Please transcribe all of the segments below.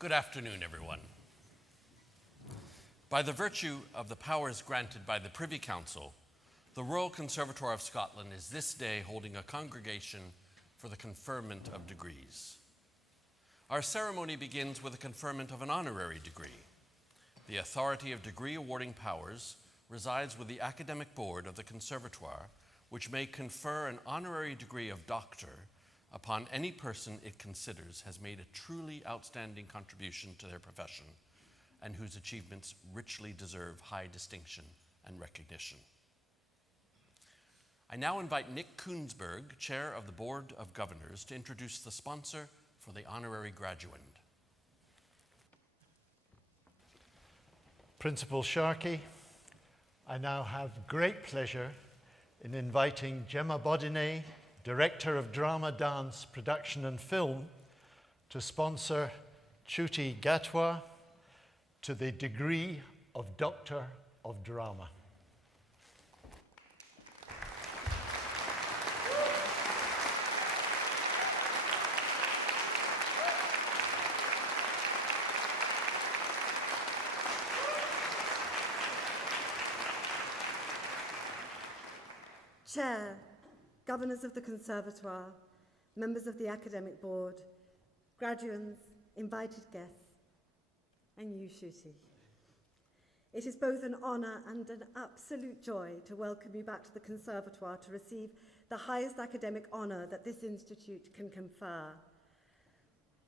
Good afternoon, everyone. By the virtue of the powers granted by the Privy Council, the Royal Conservatoire of Scotland is this day holding a congregation for the conferment of degrees. Our ceremony begins with the conferment of an honorary degree. The authority of degree awarding powers resides with the Academic Board of the Conservatoire, which may confer an honorary degree of doctor upon any person it considers has made a truly outstanding contribution to their profession and whose achievements richly deserve high distinction and recognition. I now invite Nick Koonsberg, Chair of the Board of Governors, to introduce the sponsor for the honorary graduand. Principal Sharkey, I now have great pleasure in inviting Gemma Bodinet, Director of Drama, Dance, Production and Film, to sponsor Chuti Gatwa to the degree of Doctor of Drama. Chair, Governors of the Conservatoire, members of the Academic Board, graduates, invited guests, and you, Chuti. It is both an honour and an absolute joy to welcome you back to the Conservatoire to receive the highest academic honour that this institute can confer.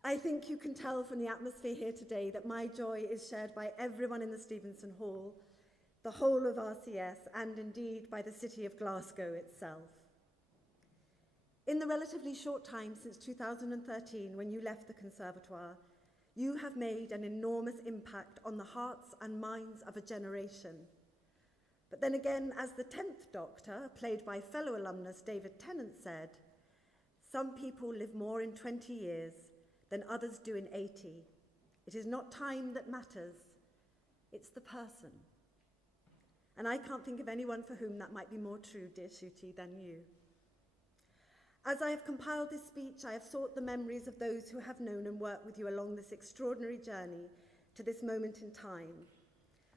I think you can tell from the atmosphere here today that my joy is shared by everyone in the Stevenson Hall, the whole of RCS, and indeed by the city of Glasgow itself. In the relatively short time since 2013, when you left the Conservatoire, you have made an enormous impact on the hearts and minds of a generation. But then again, as the 10th Doctor, played by fellow alumnus David Tennant, said, some people live more in 20 years than others do in 80. It is not time that matters, it's the person. And I can't think of anyone for whom that might be more true, dear Chuti, than you. As I have compiled this speech, I have sought the memories of those who have known and worked with you along this extraordinary journey to this moment in time.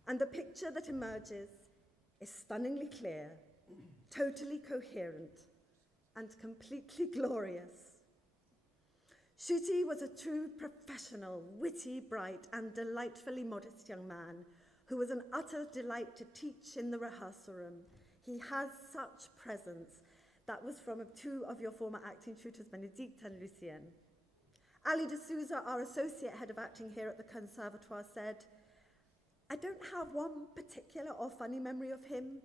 And the picture that emerges is stunningly clear, totally coherent, and completely glorious. Chuti was a true professional, witty, bright, and delightfully modest young man who was an utter delight to teach in the rehearsal room. He has such presence. That was from two of your former acting tutors, Benedict and Lucien. Ali de Souza, our associate head of acting here at the Conservatoire, said, I don't have one particular or funny memory of him,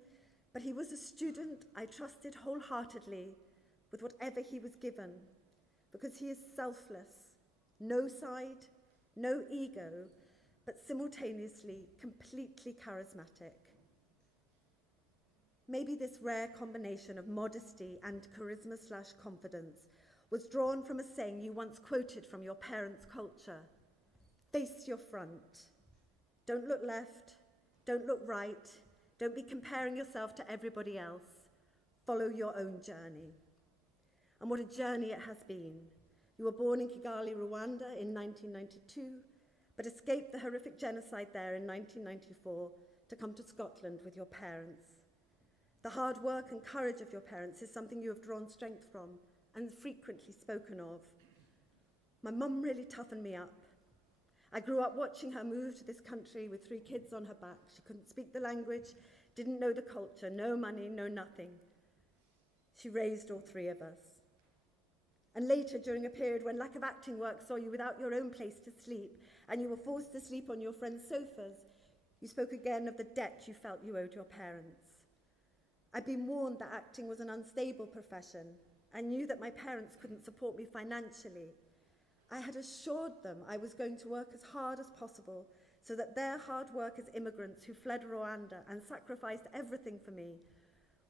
but he was a student I trusted wholeheartedly with whatever he was given, because he is selfless, no side, no ego, but simultaneously completely charismatic. Maybe this rare combination of modesty and charisma/confidence was drawn from a saying you once quoted from your parents' culture. Face your front. Don't look left. Don't look right. Don't be comparing yourself to everybody else. Follow your own journey. And what a journey it has been. You were born in Kigali, Rwanda in 1992, but escaped the horrific genocide there in 1994 to come to Scotland with your parents. The hard work and courage of your parents is something you have drawn strength from and frequently spoken of. My mum really toughened me up. I grew up watching her move to this country with 3 kids on her back. She couldn't speak the language, didn't know the culture, no money, no nothing. She raised all 3 of us. And later, during a period when lack of acting work saw you without your own place to sleep and you were forced to sleep on your friends' sofas, you spoke again of the debt you felt you owed your parents. I'd been warned that acting was an unstable profession. I knew that my parents couldn't support me financially. I had assured them I was going to work as hard as possible so that their hard work as immigrants who fled Rwanda and sacrificed everything for me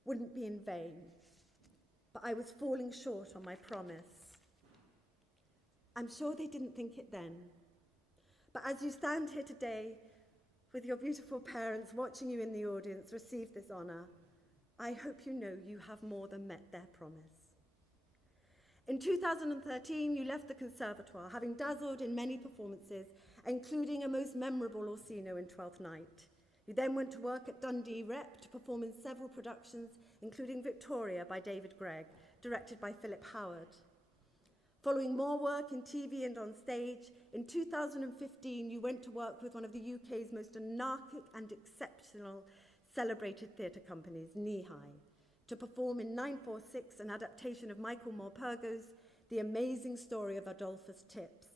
wouldn't be in vain. But I was falling short on my promise. I'm sure they didn't think it then. But as you stand here today with your beautiful parents watching you in the audience receive this honour, I hope you know you have more than met their promise. In 2013, you left the Conservatoire, having dazzled in many performances, including a most memorable Orsino in Twelfth Night. You then went to work at Dundee Rep to perform in several productions, including Victoria by David Gregg, directed by Philip Howard. Following more work in TV and on stage, in 2015 you went to work with one of the UK's most anarchic and exceptional celebrated theatre companies, Knee-High, to perform in 946, an adaptation of Michael Morpurgo's The Amazing Story of Adolphus Tips.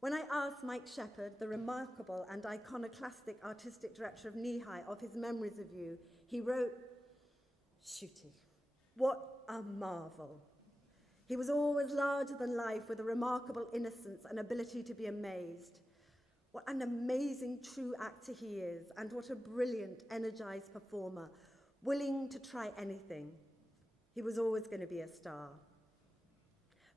When I asked Mike Shepherd, the remarkable and iconoclastic artistic director of Knee-High, of his memories of you, he wrote, "Shooty, what a marvel. He was always larger than life with a remarkable innocence and ability to be amazed. What an amazing true actor he is, and what a brilliant, energized performer, willing to try anything. He was always going to be a star."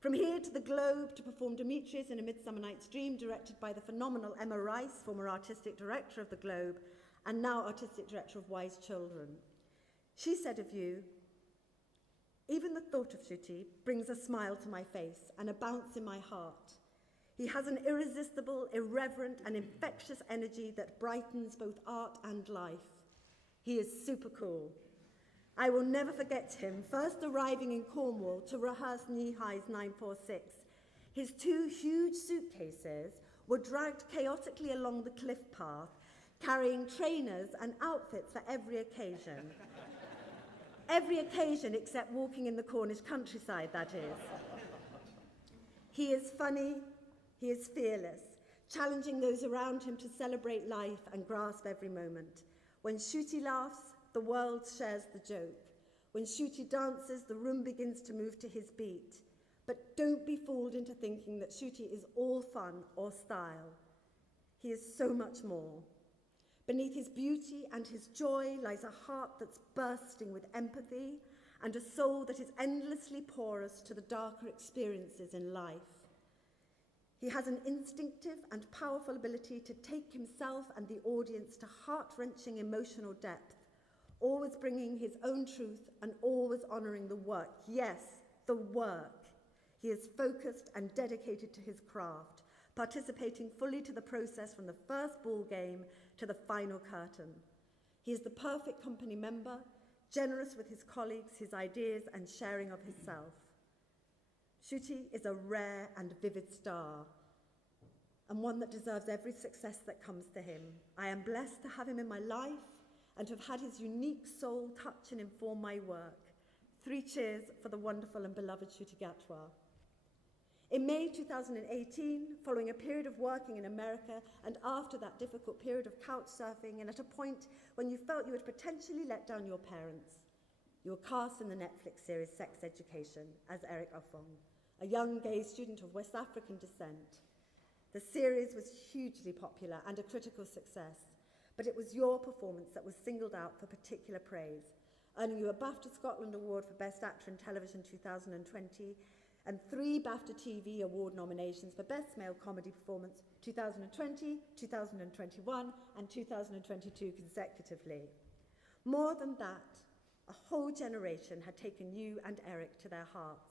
From here to the Globe to perform Demetrius in A Midsummer Night's Dream, directed by the phenomenal Emma Rice, former artistic director of the Globe, and now artistic director of Wise Children. She said of you, "Even the thought of Shooty brings a smile to my face and a bounce in my heart. He has an irresistible, irreverent, and infectious energy that brightens both art and life. He is super cool. I will never forget him first arriving in Cornwall to rehearse Knee-High's 946. His 2 huge suitcases were dragged chaotically along the cliff path, carrying trainers and outfits for every occasion. Every occasion except walking in the Cornish countryside, that is. He is funny, he is fearless, challenging those around him to celebrate life and grasp every moment. When Shooty laughs, the world shares the joke. When Shooty dances, the room begins to move to his beat. But don't be fooled into thinking that Shooty is all fun or style. He is so much more. Beneath his beauty and his joy lies a heart that's bursting with empathy and a soul that is endlessly porous to the darker experiences in life. He has an instinctive and powerful ability to take himself and the audience to heart-wrenching emotional depth, always bringing his own truth and always honouring the work. Yes, the work. He is focused and dedicated to his craft, participating fully to the process from the first ball game to the final curtain. He is the perfect company member, generous with his colleagues, his ideas, and sharing of himself. Shooty is a rare and vivid star, and one that deserves every success that comes to him. I am blessed to have him in my life and to have had his unique soul touch and inform my work. 3 cheers for the wonderful and beloved Shooty Gatwa. In May 2018, following a period of working in America and after that difficult period of couch surfing, and at a point when you felt you had potentially let down your parents, you were cast in the Netflix series Sex Education as Eric Afong, a young gay student of West African descent. The series was hugely popular and a critical success, but it was your performance that was singled out for particular praise, earning you a BAFTA Scotland Award for Best Actor in Television 2020 and 3 BAFTA TV Award nominations for Best Male Comedy Performance 2020, 2021 and 2022 consecutively. More than that, a whole generation had taken you and Eric to their hearts.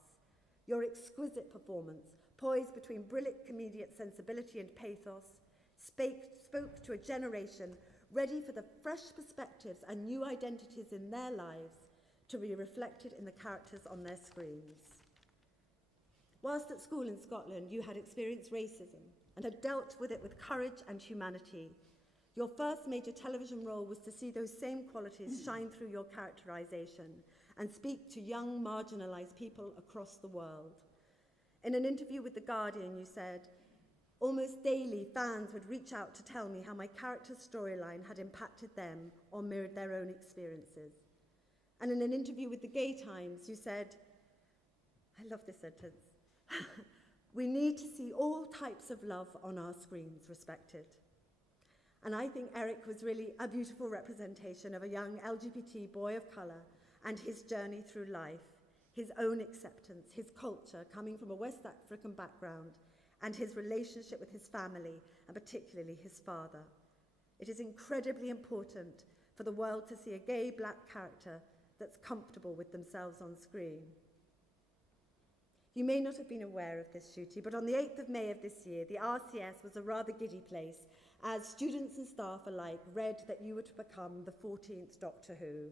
Your exquisite performance, poised between brilliant comedic sensibility and pathos, spoke to a generation ready for the fresh perspectives and new identities in their lives to be reflected in the characters on their screens. Whilst at school in Scotland, you had experienced racism and had dealt with it with courage and humanity. Your first major television role was to see those same qualities shine through your characterization and speak to young, marginalized people across the world. In an interview with The Guardian, you said, "Almost daily, fans would reach out to tell me how my character's storyline had impacted them or mirrored their own experiences." And in an interview with The Gay Times, you said, I love this sentence, "We need to see all types of love on our screens respected." And I think Eric was really a beautiful representation of a young LGBT boy of colour and his journey through life, his own acceptance, his culture, coming from a West African background, and his relationship with his family, and particularly his father. It is incredibly important for the world to see a gay black character that's comfortable with themselves on screen. You may not have been aware of this, Shooty, but on the 8th of May of this year, the RCS was a rather giddy place as students and staff alike read that you were to become the 14th Doctor Who.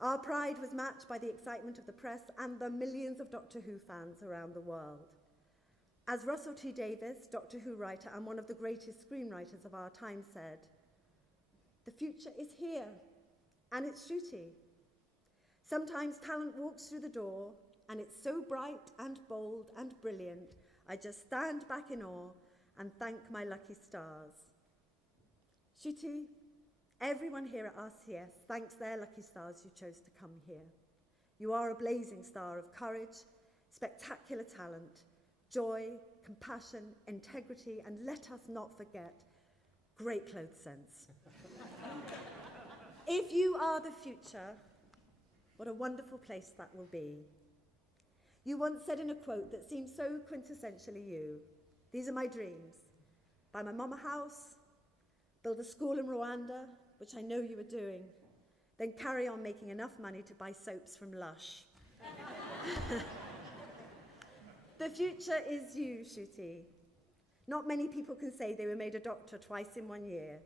Our pride was matched by the excitement of the press and the millions of Doctor Who fans around the world. As Russell T Davies, Doctor Who writer and one of the greatest screenwriters of our time, said, "The future is here, and it's Shooty. Sometimes talent walks through the door, and it's so bright and bold and brilliant, I just stand back in awe and thank my lucky stars." Shooty, everyone here at RCS thanks their lucky stars who chose to come here. You are a blazing star of courage, spectacular talent, joy, compassion, integrity, and let us not forget, great clothes sense. If you are the future, what a wonderful place that will be. You once said in a quote that seems so quintessentially you, "These are my dreams. Buy my mum a house, build a school in Rwanda," which I know you were doing, then carry on making enough money to buy soaps from Lush. The future is you, Shooty. Not many people can say they were made a doctor twice in 1 year.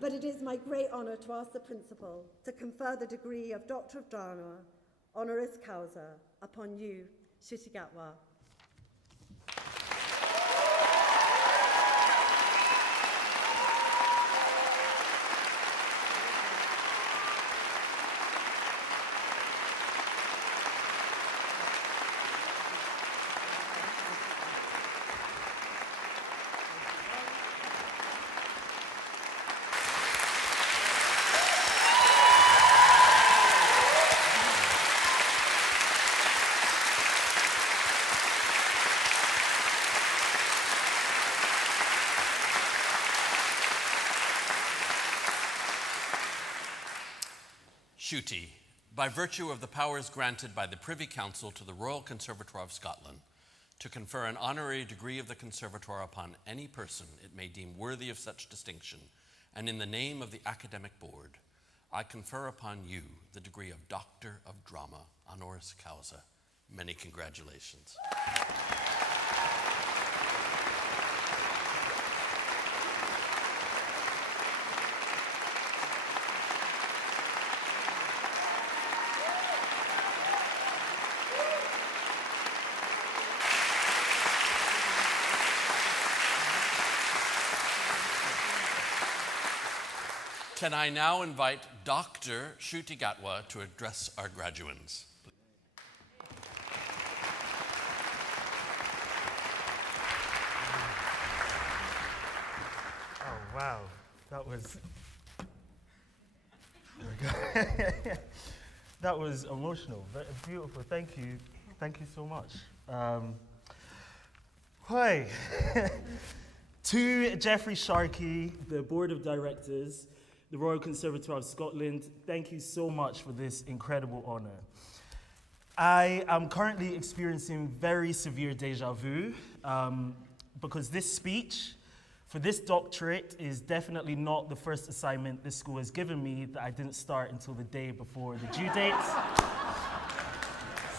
But it is my great honour to ask the Principal to confer the degree of Doctor of Drama, honoris causa, upon you, Shooty Gatwa. Shooty, by virtue of the powers granted by the Privy Council to the Royal Conservatoire of Scotland, to confer an honorary degree of the Conservatoire upon any person it may deem worthy of such distinction, and in the name of the Academic Board, I confer upon you the degree of Doctor of Drama, honoris causa. Many congratulations. Can I now invite Dr. Shooty Gatwa to address our graduands? Oh, wow. That was... There we go. That was emotional. Beautiful. Thank you. Thank you so much. Hi. To Geoffrey Sharkey, the Board of Directors, the Royal Conservatoire of Scotland, thank you so much for this incredible honour. I am currently experiencing very severe deja vu because this speech for this doctorate is definitely not the first assignment this school has given me that I didn't start until the day before the due date.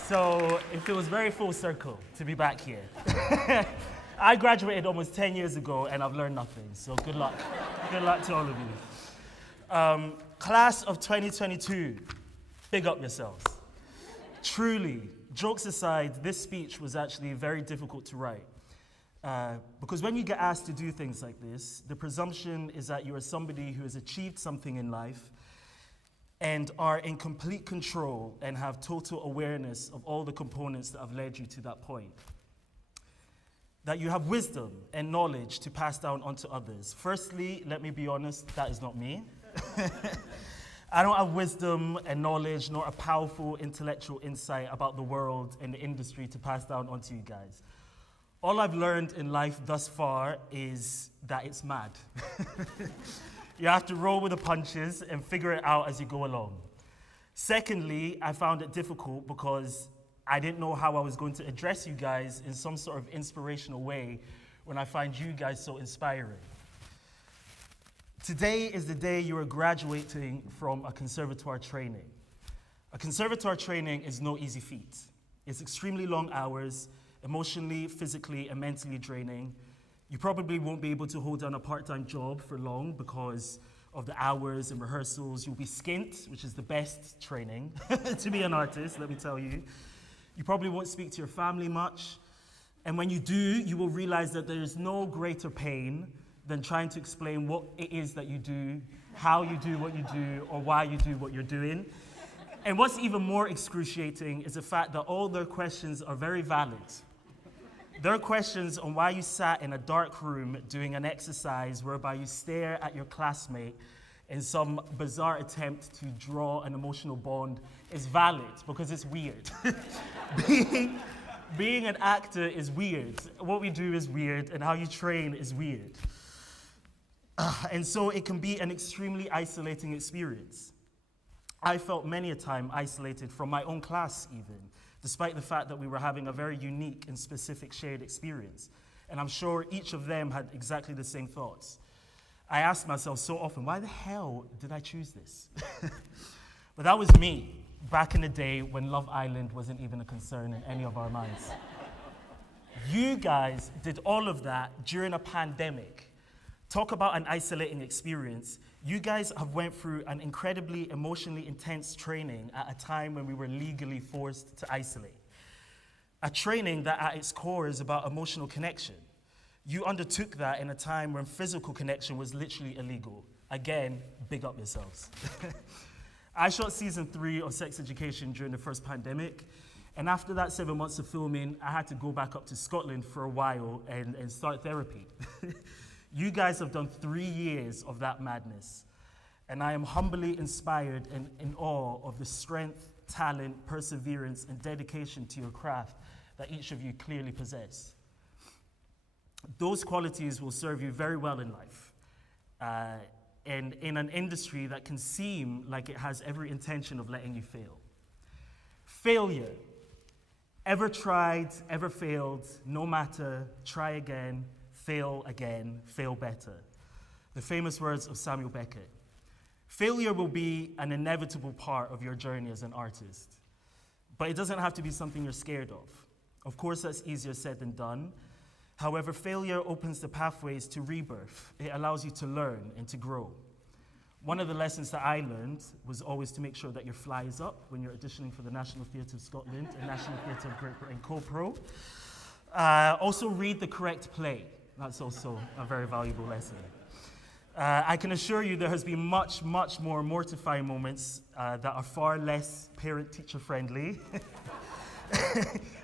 So it feels very full circle to be back here. I graduated almost 10 years ago and I've learned nothing, so good luck. Good luck to all of you. Class of 2022, big up yourselves. Truly, jokes aside, this speech was actually very difficult to write. Because when you get asked to do things like this, the presumption is that you are somebody who has achieved something in life and are in complete control and have total awareness of all the components that have led you to that point. That you have wisdom and knowledge to pass down onto others. Firstly, let me be honest, that is not me. I don't have wisdom and knowledge nor a powerful intellectual insight about the world and the industry to pass down onto you guys. All I've learned in life thus far is that it's mad. You have to roll with the punches and figure it out as you go along. Secondly, I found it difficult because I didn't know how I was going to address you guys in some sort of inspirational way when I find you guys so inspiring. Today is the day you are graduating from a conservatoire training. A conservatoire training is no easy feat. It's extremely long hours, emotionally, physically, and mentally draining. You probably won't be able to hold down a part-time job for long because of the hours and rehearsals. You'll be skint, which is the best training to be an artist, let me tell you. You probably won't speak to your family much. And when you do, you will realize that there is no greater pain than trying to explain what it is that you do, how you do what you do, or why you do what you're doing. And what's even more excruciating is the fact that all their questions are very valid. There are questions on why you sat in a dark room doing an exercise whereby you stare at your classmate in some bizarre attempt to draw an emotional bond is valid because it's weird. Being an actor is weird. What we do is weird, and how you train is weird. And so it can be an extremely isolating experience. I felt many a time isolated from my own class even, despite the fact that we were having a very unique and specific shared experience. And I'm sure each of them had exactly the same thoughts. I asked myself so often, why the hell did I choose this? But that was me, back in the day when Love Island wasn't even a concern in any of our minds. You guys did all of that during a pandemic. Talk about an isolating experience. You guys have went through an incredibly emotionally intense training at a time when we were legally forced to isolate. A training that at its core is about emotional connection. You undertook that in a time when physical connection was literally illegal. Again, big up yourselves. I shot season 3 of Sex Education during the first pandemic, and after that 7 months of filming, I had to go back up to Scotland for a while and start therapy. You guys have done 3 years of that madness, and I am humbly inspired and in awe of the strength, talent, perseverance, and dedication to your craft that each of you clearly possess. Those qualities will serve you very well in life, and in an industry that can seem like it has every intention of letting you fail. Failure. Ever tried, ever failed, no matter, try again, fail better. The famous words of Samuel Beckett. Failure will be an inevitable part of your journey as an artist, but it doesn't have to be something you're scared of. Of course, that's easier said than done. However, failure opens the pathways to rebirth. It allows you to learn and to grow. One of the lessons that I learned was always to make sure that your fly is up when you're auditioning for the National Theatre of Scotland and National Theatre of Great Britain co-pro. Also read the correct play. That's also a very valuable lesson. I can assure you there has been much, much more mortifying moments that are far less parent-teacher friendly.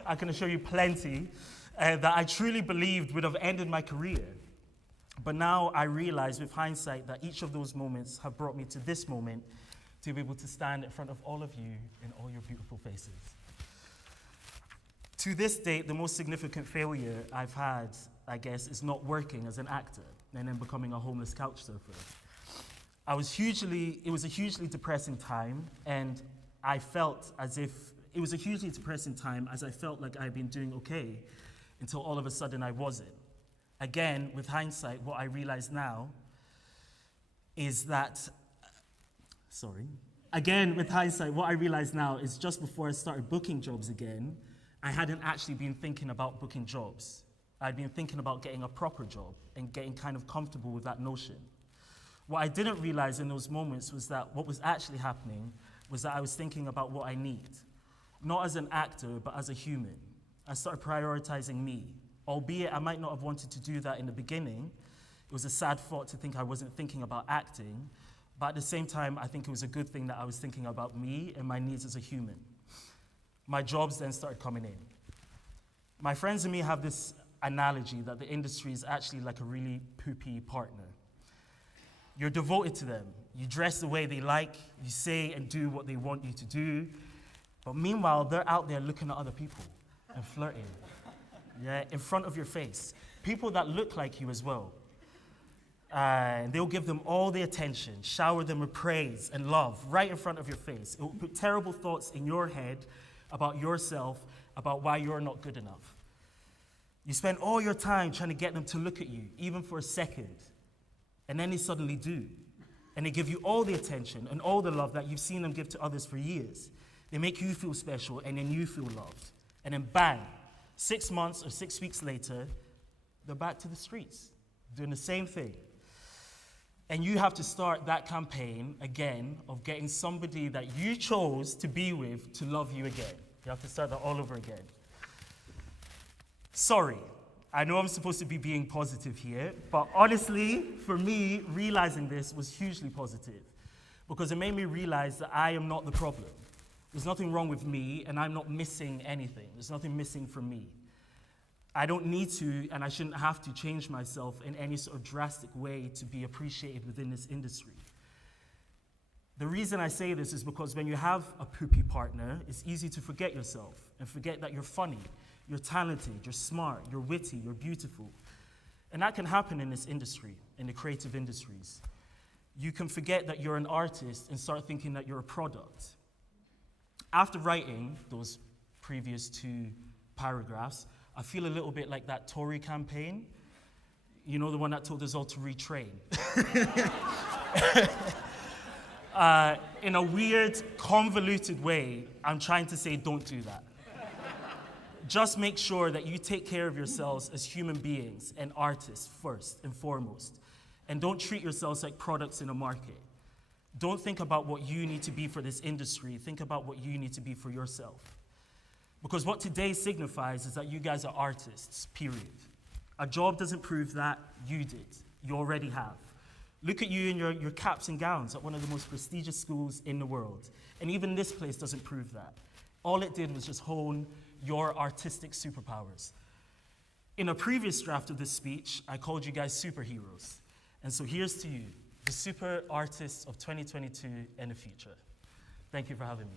I can assure you plenty that I truly believed would have ended my career. But now I realize with hindsight that each of those moments have brought me to this moment to be able to stand in front of all of you in all your beautiful faces. To this date, the most significant failure I've had, I guess, is not working as an actor and then becoming a homeless couch surfer. It was a hugely depressing time, and I felt as if, it was a hugely depressing time as I felt like I'd been doing okay until all of a sudden I wasn't. Again, with hindsight, what I realize now is that, just before I started booking jobs again, I hadn't actually been thinking about booking jobs. I'd been thinking about getting a proper job and getting kind of comfortable with that notion. What I didn't realize in those moments was that what was actually happening was that I was thinking about what I need, not as an actor, but as a human. I started prioritizing me, albeit I might not have wanted to do that in the beginning. It was a sad thought to think I wasn't thinking about acting, but at the same time, I think it was a good thing that I was thinking about me and my needs as a human. My jobs then started coming in. My friends and me have this analogy that the industry is actually like a really poopy partner. You're devoted to them. You dress the way they like, you say and do what they want you to do, but meanwhile, they're out there looking at other people and flirting, in front of your face. People that look like you as well. And they'll give them all the attention, shower them with praise and love right in front of your face. It will put terrible thoughts in your head about yourself, about why you're not good enough. You spend all your time trying to get them to look at you, even for a second, and then they suddenly do. And they give you all the attention and all the love that you've seen them give to others for years. They make you feel special, and then you feel loved. And then bang, 6 months or 6 weeks later, they're back to the streets, doing the same thing. And you have to start that campaign again of getting somebody that you chose to be with to love you again. You have to start that all over again. Sorry, I know I'm supposed to be being positive here, but honestly, for me, realizing this was hugely positive because it made me realize that I am not the problem. There's nothing wrong with me, and I'm not missing anything. There's nothing missing from me. I don't need to, and I shouldn't have to change myself in any sort of drastic way to be appreciated within this industry. The reason I say this is because when you have a poopy partner, it's easy to forget yourself and forget that you're funny, you're talented, you're smart, you're witty, you're beautiful. And that can happen in this industry, in the creative industries. You can forget that you're an artist and start thinking that you're a product. After writing those previous 2 paragraphs, I feel a little bit like that Tory campaign. You know, the one that told us all to retrain. In a weird, convoluted way, I'm trying to say don't do that. Just make sure that you take care of yourselves as human beings and artists first and foremost. And don't treat yourselves like products in a market. Don't think about what you need to be for this industry. Think about what you need to be for yourself. Because what today signifies is that you guys are artists, period. A job doesn't prove that, you did. You already have. Look at you in your caps and gowns at one of the most prestigious schools in the world. And even this place doesn't prove that. All it did was just hone your artistic superpowers. In a previous draft of this speech, I called you guys superheroes. And so here's to you, the super artists of 2022 and the future. Thank you for having me.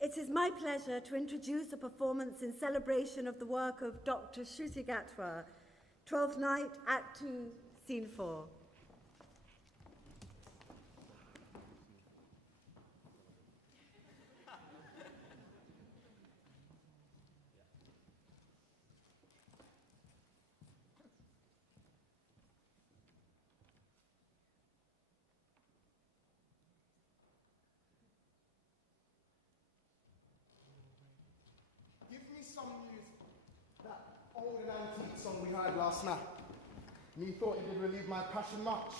It is my pleasure to introduce a performance in celebration of the work of Dr. Shruti Gatwa, 12th Night, Act 2, Scene 4. That old and antique song we heard last night. Me thought it would relieve my passion much.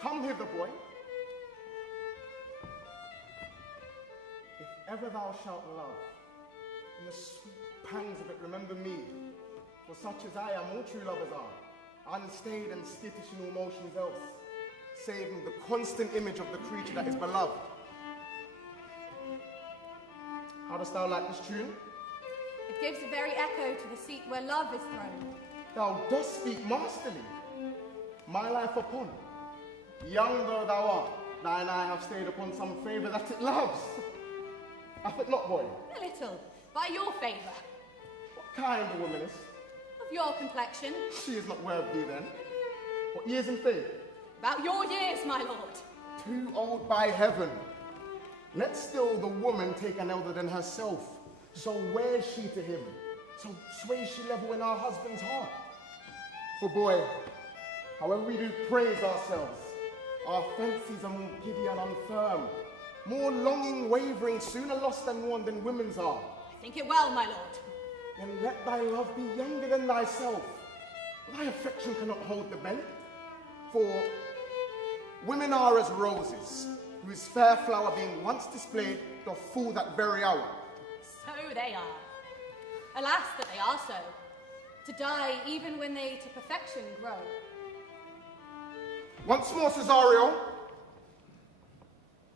Come hither, boy. If ever thou shalt love, in the sweet pangs of it remember me, for such as I am all true lovers are, unstayed and skittish in all motions else, save the constant image of the creature that is beloved. How dost thou like this tune? It gives a very echo to the seat where love is thrown. Thou dost speak masterly, my life upon. Young though thou art, thine eye have stayed upon some favour that it loves. Hath it not, boy? A little, by your favour. What kind of woman is? Of your complexion. She is not worth thee then. What years in favour? About your years, my lord. Too old by heaven. Let still the woman take an elder than herself. So where is she to him? So sways she level in our husband's heart. For boy, however we do praise ourselves, our fancies are more giddy and unfirm, more longing, wavering, sooner lost and won than women's are. I think it well, my lord. Then let thy love be younger than thyself. Thy affection cannot hold the bent. For women are as roses, whose fair flower being once displayed, doth fool that very hour. So they are. Alas, that they are so. To die even when they to perfection grow. Once more, Cesario,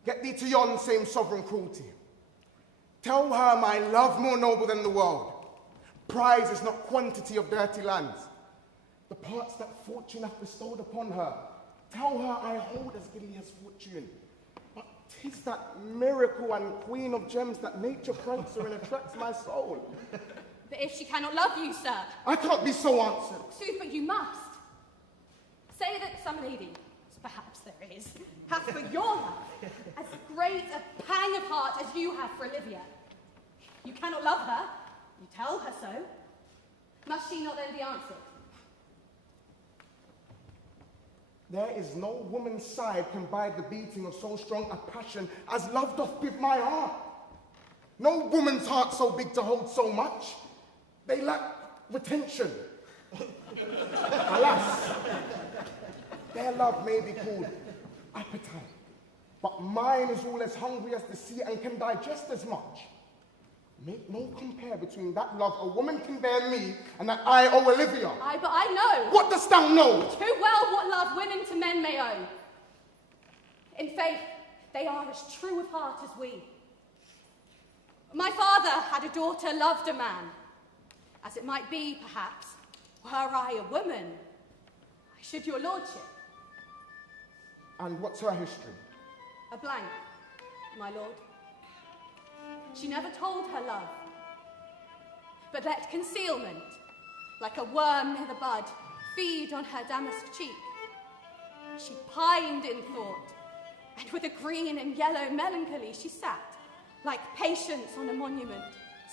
get thee to yon same sovereign cruelty. Tell her my love more noble than the world. Prize is not quantity of dirty lands. The parts that fortune hath bestowed upon her, Tell her I hold as giddy as fortune. But 'tis that miracle and queen of gems that nature pranks her and attracts my soul. But if she cannot love you, sir, I can't be so answered. sooth, but you must. Say that some lady, as perhaps there is, hath for your love as great a pang of heart as you have for Olivia. You cannot love her, you tell her so. Must she not then be answered? There is no woman's side can bide the beating of so strong a passion as love doth give my heart. No woman's heart so big to hold so much. They lack retention. Alas, their love may be called appetite, but mine is all as hungry as the sea and can digest as much. Make no compare between that love a woman can bear me and that I owe Olivia. Aye, but I know. What dost thou know? Too well what love women to men may owe. In faith, they are as true of heart as we. My father had a daughter, loved a man. As it might be, perhaps, were I a woman, I should your lordship. And what's her history? A blank, my lord. She never told her love, but let concealment, like a worm near the bud, feed on her damask cheek. She pined in thought, and with a green and yellow melancholy she sat, like Patience on a monument,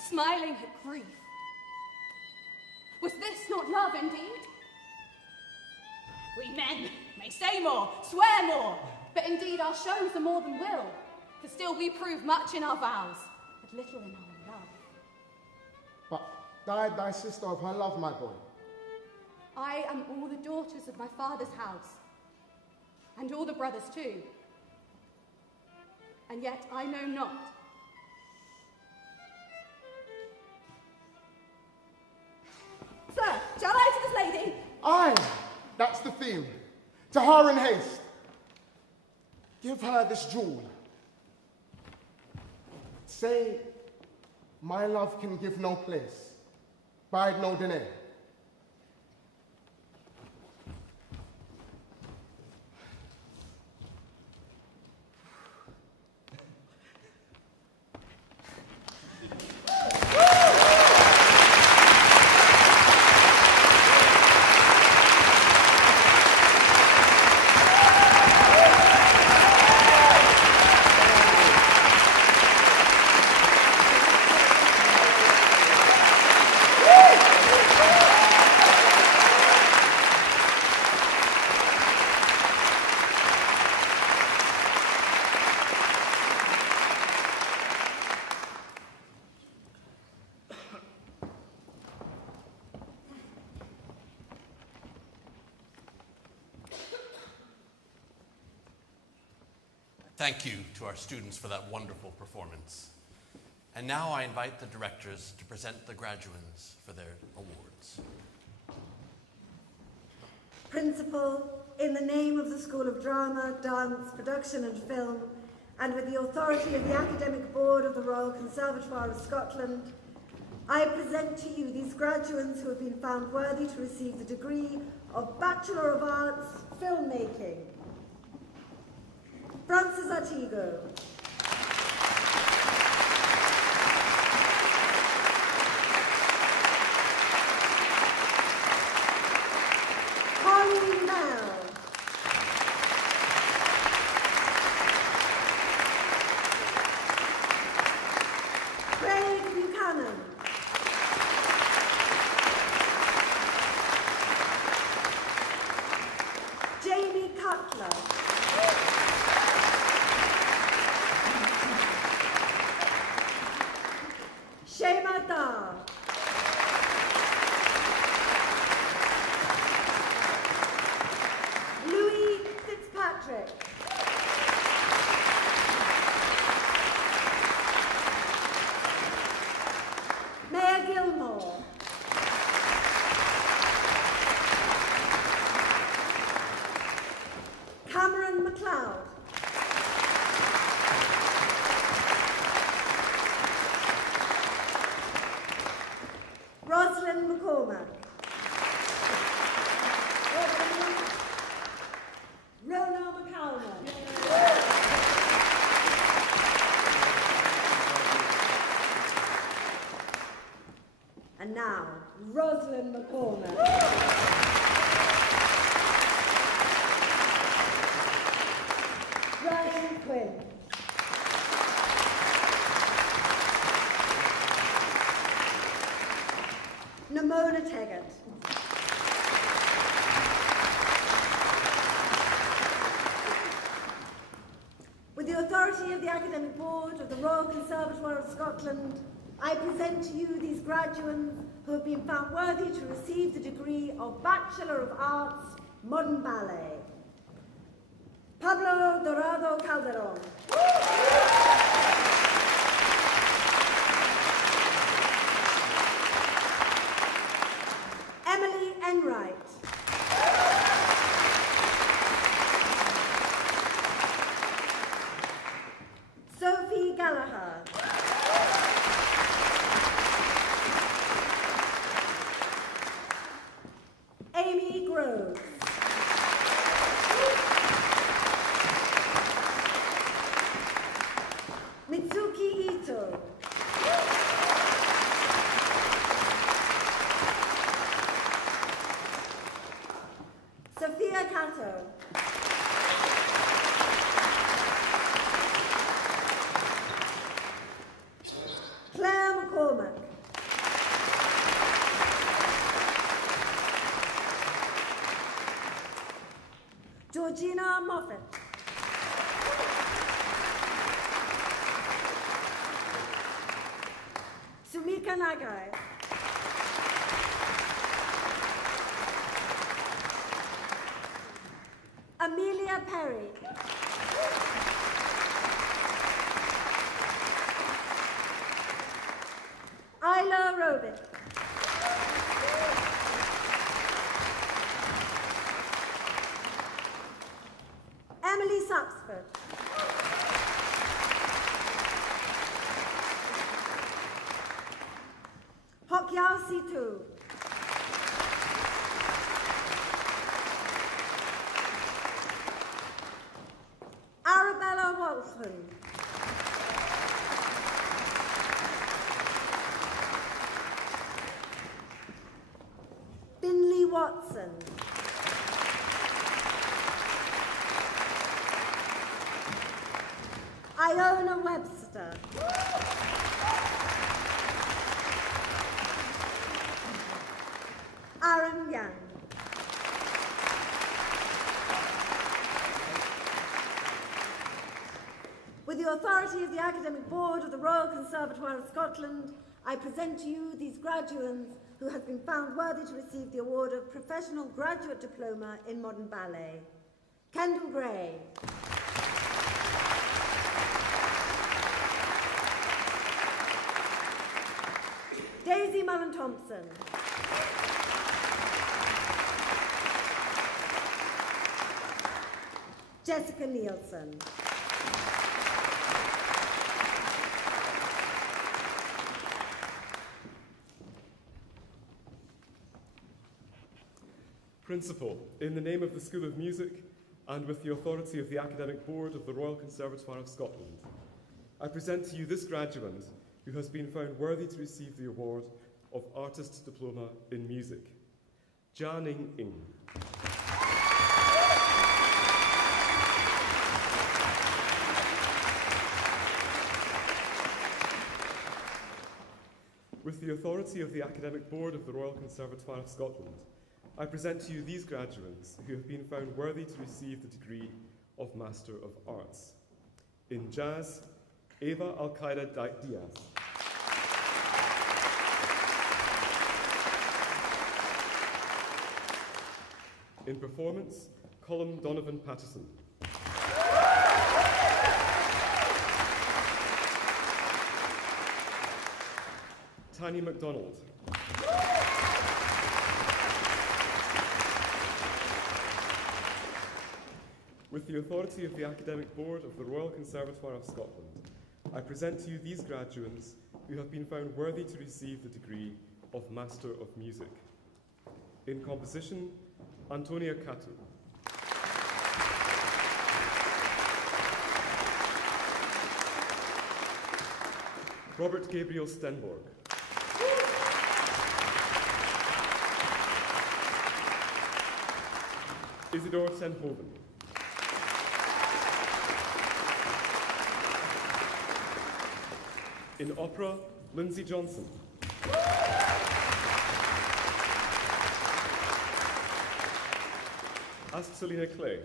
smiling at grief. Was this not love indeed? We men may say more, swear more, but indeed our shows are more than will, for still we prove much in our vows, but little in our love. But died thy sister of her love, my boy? I am all the daughters of my father's house, and all the brothers too. And yet I know not. Sir, shall I to this lady? Aye, that's the theme. To her in haste. Give her this jewel. Say, my love can give no place, bide no delay. Thank you to our students for that wonderful performance. And now I invite the directors to present the graduands for their awards. Principal, in the name of the School of Drama, Dance, Production and Film, and with the authority of the Academic Board of the Royal Conservatoire of Scotland, I present to you these graduands who have been found worthy to receive the degree of Bachelor of Arts, Filmmaking. Francis Artigo. Colleen Bell. Craig Buchanan. Jamie Cutler. Shema Dar. Louis Fitzpatrick. Mayor Gilmore. Cameron MacLeod. Rosalind McCormack. now, Rosalind McCormack. Ryan Quinn. Namona Teggart. With the authority of the Academic Board of the Royal Conservatoire of Scotland, I present to you these graduates who have been found worthy to receive the degree of Bachelor of Arts, Modern Ballet. Pablo Dorado Calderon. Emily Enright. Sophie Gallagher. Amy Groves. Mitsuki Ito. Sophia Cato. Claire McCormack. Georgina Moffat. Sumika Nagai. Amelia Perry. Isla Robic. Emily Saxford. Hokyao Situ. Arabella Walton. Finley Watson. Iona Webster. Aaron Young. With the authority of the Academic Board of the Royal Conservatoire of Scotland, I present to you these graduates who have been found worthy to receive the award of Professional Graduate Diploma in Modern Ballet. Kendall Gray. Daisy Mullen-Thompson. Jessica Nielsen. Principal, in the name of the School of Music and with the authority of the Academic Board of the Royal Conservatoire of Scotland, I present to you this graduate who has been found worthy to receive the award of Artist Diploma in Music, Jia Ning Ing. With the authority of the Academic Board of the Royal Conservatoire of Scotland, I present to you these graduates who have been found worthy to receive the degree of Master of Arts. In Jazz, Eva Alcaida Diaz. In Performance, Colin Donovan Patterson. Tanya MacDonald. With the authority of the Academic Board of the Royal Conservatoire of Scotland, I present to you these graduates who have been found worthy to receive the degree of Master of Music. In Composition, Antonia Catu. Robert Gabriel Stenborg. Isidore Tenhoven. In opera, Lindsay Johnson. Ask Selena Clay.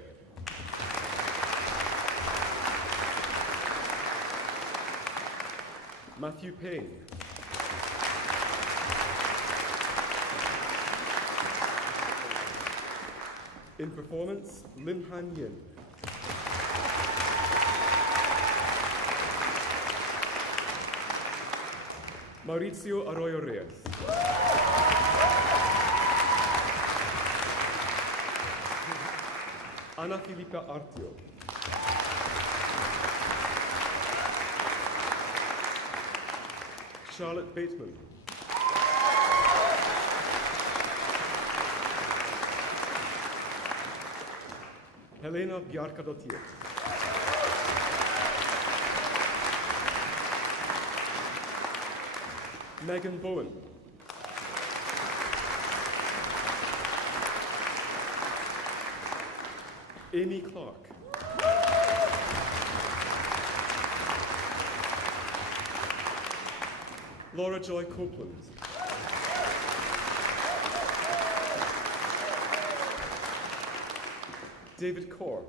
Matthew Payne. In performance, Lim Han Yin. Maurizio Arroyo Reyes. Ana Filipa Artio. Charlotte Bateman. Helena Bjarkadottir. Megan Bowen. Amy Clark. Laura Joy Copeland. David Corr.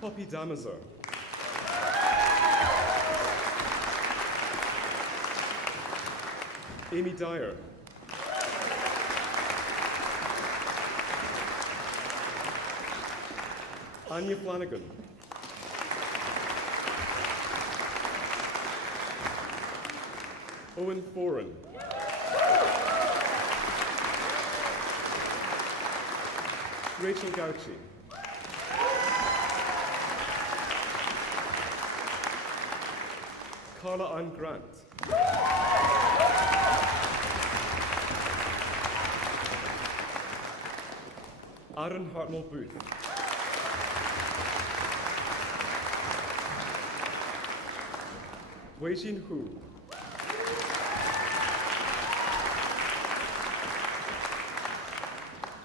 Poppy Damazer. Amy Dyer. Anya Flanagan. Owen Foran. Rachel Gauci. Carla Ann Grant. Aaron Hartnell Booth. Wei-Jin Hu.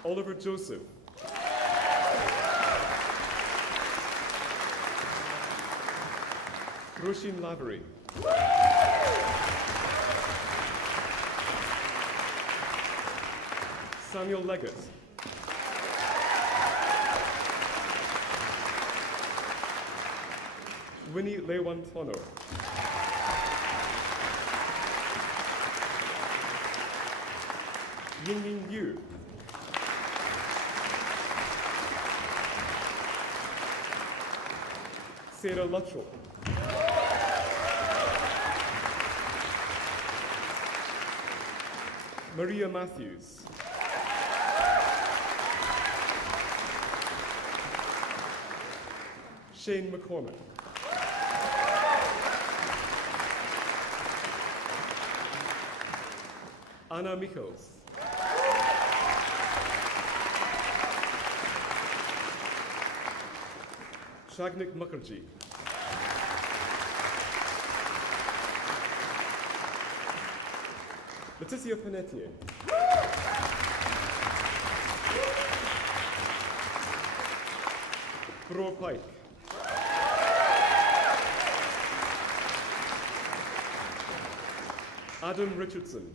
Oliver Joseph. Roshin Lavery. Samuel Leggett. Winnie Lewan Tono. Ying Yu. Sarah Luttrell. Maria Matthews. Shane McCormick. Anna Michels. Shagnik Mukherjee. Leticia Panetier. Bro Pike. Adam Richardson.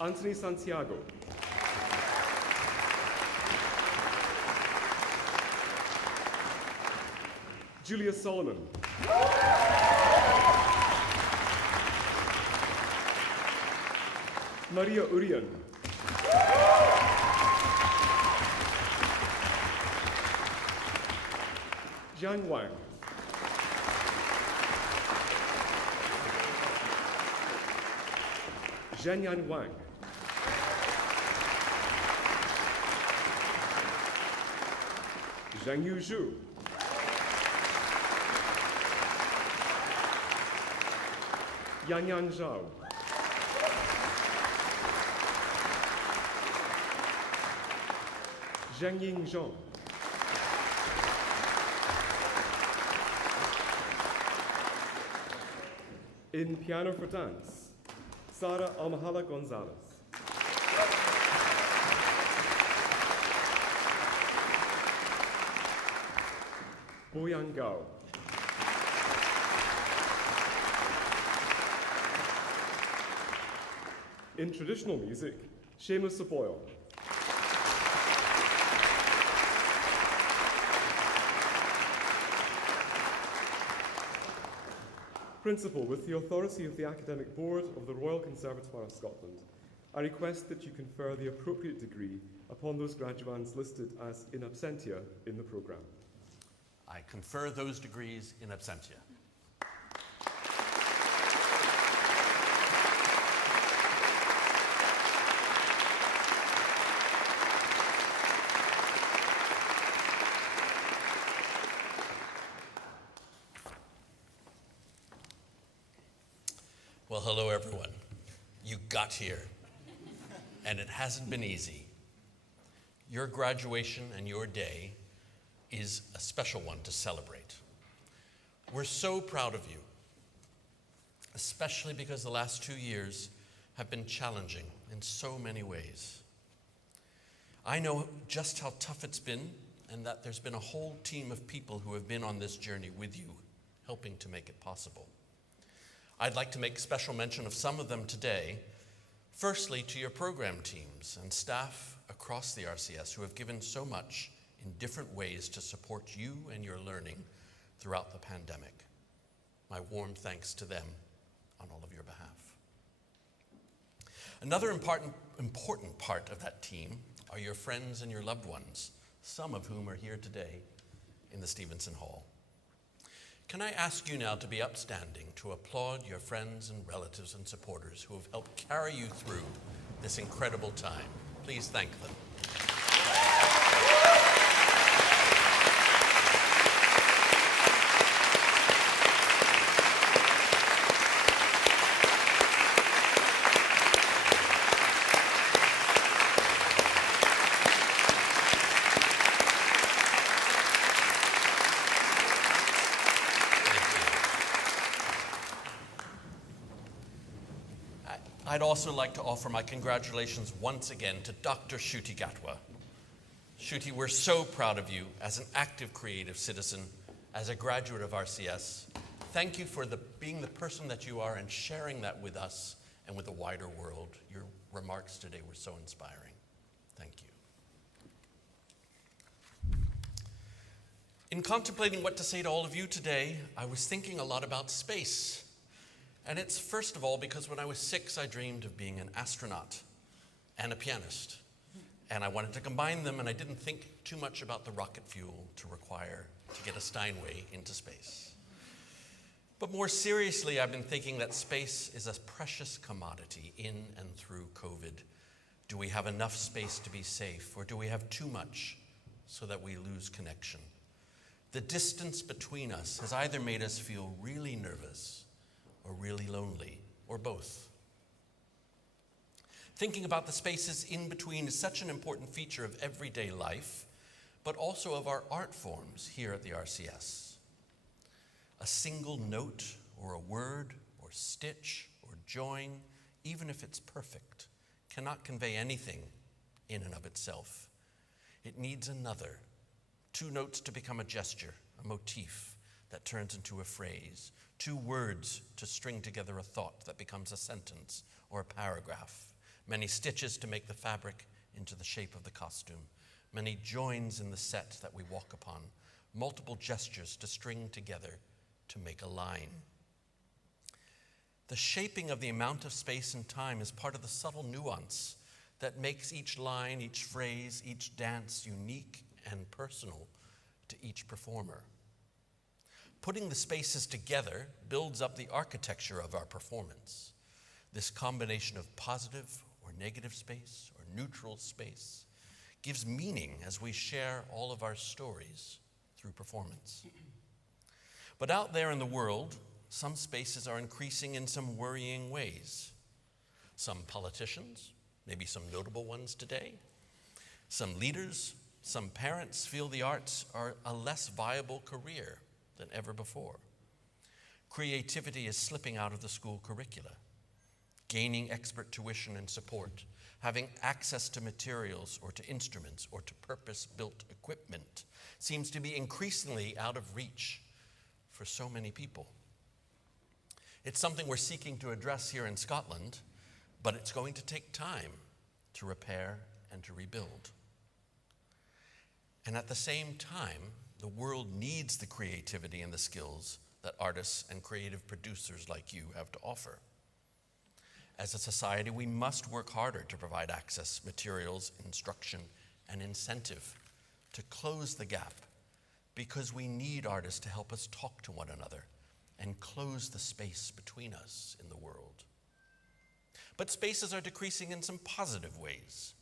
Anthony Santiago. Julia Solomon. Maria Urian. Jiang Wang. Zhenyan Wang. Zhang Yu Zhu. Yanyan Zhao. Zhengying Zhong. In piano for dance, Sara Almahala Gonzalez. Boyang Gao. In traditional music, Seamus Aboyle. Principal, with the authority of the Academic Board of the Royal Conservatoire of Scotland, I request that you confer the appropriate degree upon those graduands listed as in absentia in the programme. I confer those degrees in absentia. Well, hello, everyone. You got here, and it hasn't been easy. Your graduation and your day is a special one to celebrate. We're so proud of you, especially because the last 2 years have been challenging in so many ways. I know just how tough it's been, and that there's been a whole team of people who have been on this journey with you, helping to make it possible. I'd like to make special mention of some of them today. Firstly, to your program teams and staff across the RCS who have given so much in different ways to support you and your learning throughout the pandemic. My warm thanks to them on all of your behalf. Another important part of that team are your friends and your loved ones, some of whom are here today in the Stevenson Hall. Can I ask you now to be upstanding to applaud your friends and relatives and supporters who have helped carry you through this incredible time? Please thank them. I'd also like to offer my congratulations once again to Dr. Shuti Gatwa. Shuti, we're so proud of you as an active creative citizen, as a graduate of RCS. Thank you for being the person that you are and sharing that with us and with the wider world. Your remarks today were so inspiring. Thank you. In contemplating what to say to all of you today, I was thinking a lot about space. And it's first of all because when I was 6, I dreamed of being an astronaut and a pianist. And I wanted to combine them, and I didn't think too much about the rocket fuel to require to get a Steinway into space. But more seriously, I've been thinking that space is a precious commodity in and through COVID. Do we have enough space to be safe, or do we have too much so that we lose connection? The distance between us has either made us feel really nervous or really lonely, or both. Thinking about the spaces in between is such an important feature of everyday life, but also of our art forms here at the RCS. A single note, or a word, or stitch, or join, even if it's perfect, cannot convey anything in and of itself. It needs another. 2 notes to become a gesture, a motif that turns into a phrase. 2 words to string together a thought that becomes a sentence or a paragraph. Many stitches to make the fabric into the shape of the costume. Many joins in the set that we walk upon. Multiple gestures to string together to make a line. The shaping of the amount of space and time is part of the subtle nuance that makes each line, each phrase, each dance unique and personal to each performer. Putting the spaces together builds up the architecture of our performance. This combination of positive or negative space or neutral space gives meaning as we share all of our stories through performance. But out there in the world, some spaces are increasing in some worrying ways. Some politicians, maybe some notable ones today, some leaders, some parents feel the arts are a less viable career than ever before. creativity is slipping out of the school curricula. Gaining expert tuition and support, having access to materials or to instruments or to purpose-built equipment seems to be increasingly out of reach for so many people. It's something we're seeking to address here in Scotland, but it's going to take time to repair and to rebuild. And at the same time, the world needs the creativity and the skills that artists and creative producers like you have to offer. As a society, we must work harder to provide access, materials, instruction, and incentive to close the gap, because we need artists to help us talk to one another and close the space between us in the world. But spaces are decreasing in some positive ways.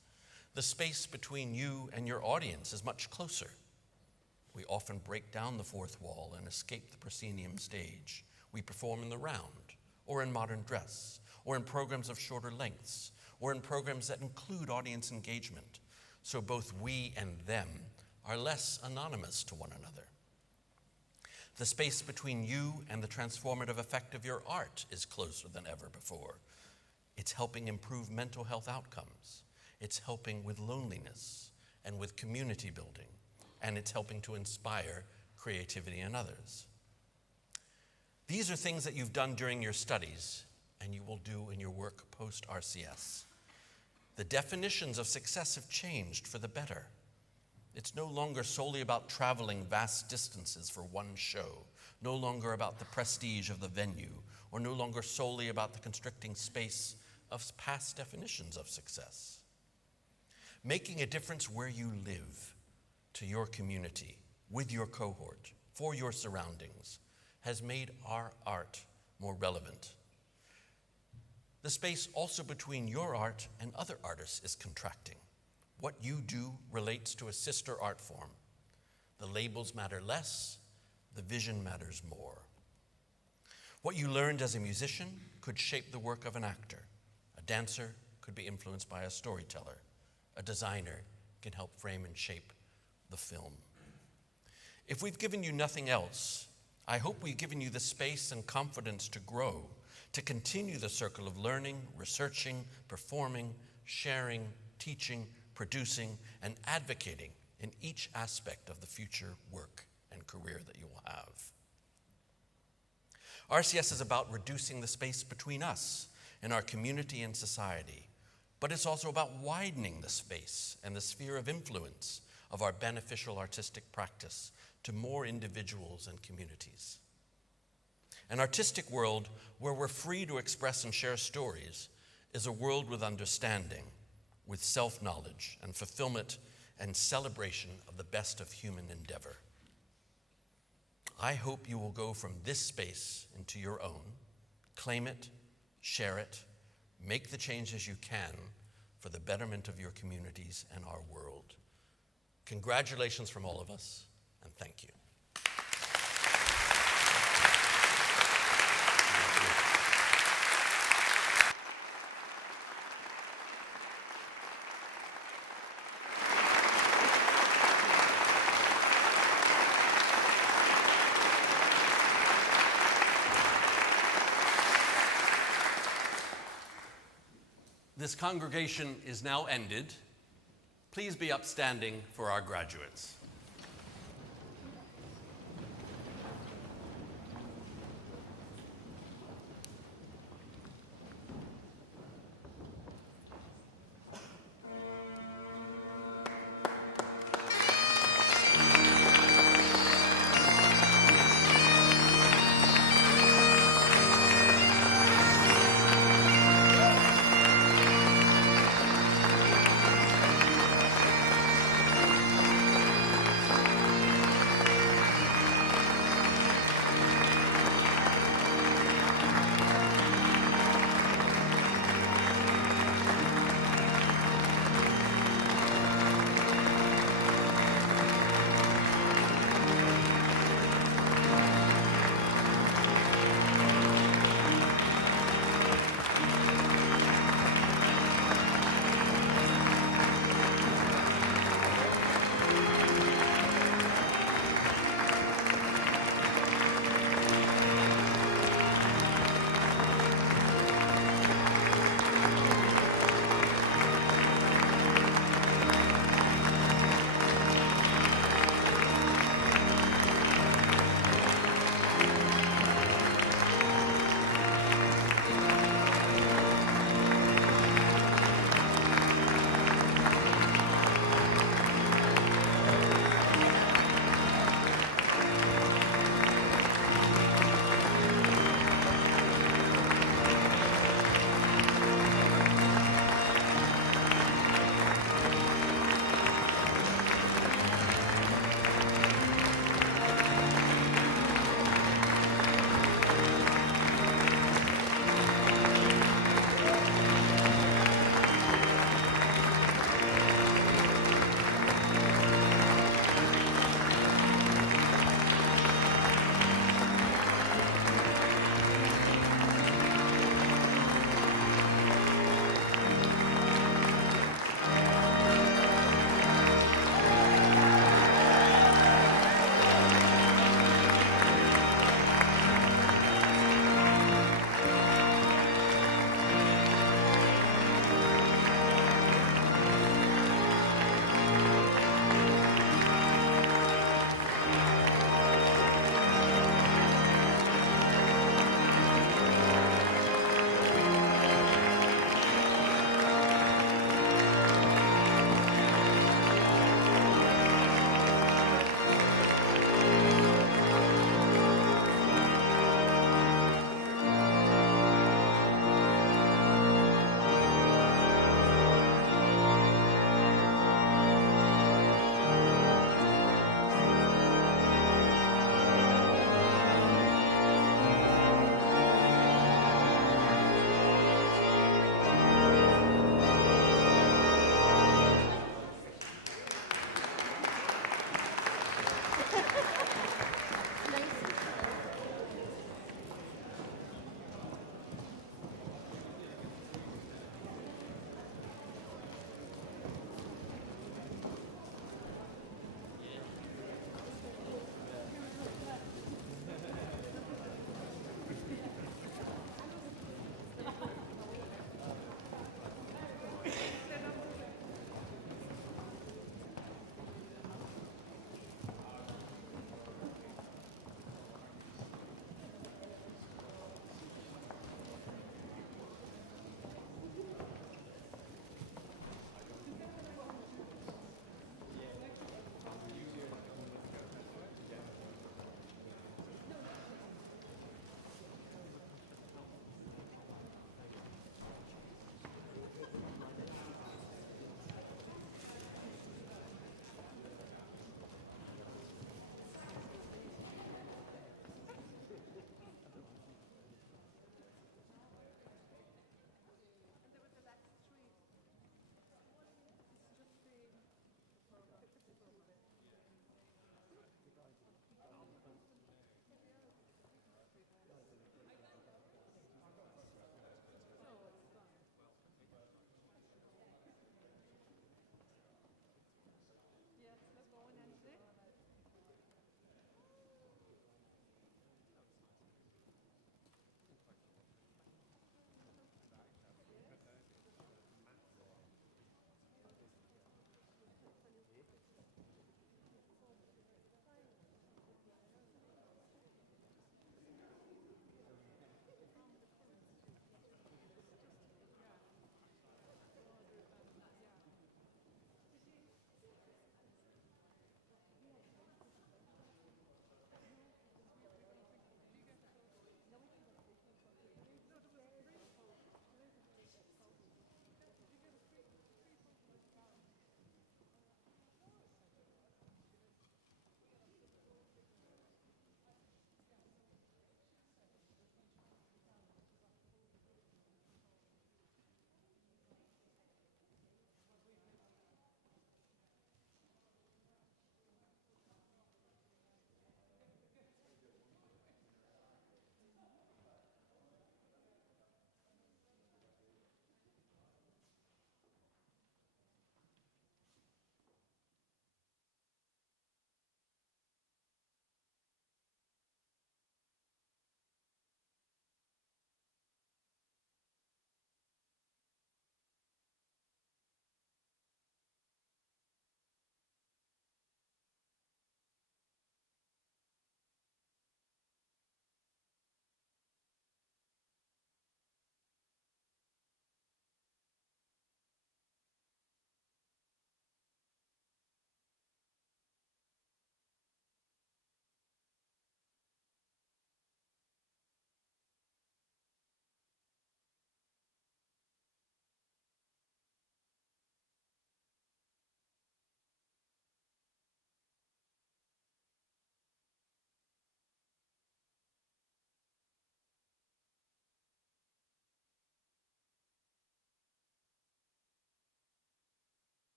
The space between you and your audience is much closer. We often break down the fourth wall and escape the proscenium stage. We perform in the round, or in modern dress, or in programs of shorter lengths, or in programs that include audience engagement, so both we and them are less anonymous to one another. The space between you and the transformative effect of your art is closer than ever before. It's helping improve mental health outcomes. It's helping with loneliness and with community building, and it's helping to inspire creativity in others. These are things that you've done during your studies and you will do in your work post-RCS. The definitions of success have changed for the better. It's no longer solely about traveling vast distances for one show, no longer about the prestige of the venue, or no longer solely about the constricting space of past definitions of success. Making a difference where you live, to your community, with your cohort, for your surroundings, has made our art more relevant. The space also between your art and other artists is contracting. What you do relates to a sister art form. The labels matter less, the vision matters more. What you learned as a musician could shape the work of an actor. A dancer could be influenced by a storyteller. A designer can help frame and shape the film. If we've given you nothing else, I hope we've given you the space and confidence to grow, to continue the circle of learning, researching, performing, sharing, teaching, producing, and advocating in each aspect of the future work and career that you will have. RCS is about reducing the space between us and our community and society, but it's also about widening the space and the sphere of influence of our beneficial artistic practice to more individuals and communities. An artistic world where we're free to express and share stories is a world with understanding, with self-knowledge and fulfillment and celebration of the best of human endeavor. I hope you will go from this space into your own, claim it, share it, make the changes you can for the betterment of your communities and our world. Congratulations from all of us, and thank you. This congregation is now ended. Please be upstanding for our graduates.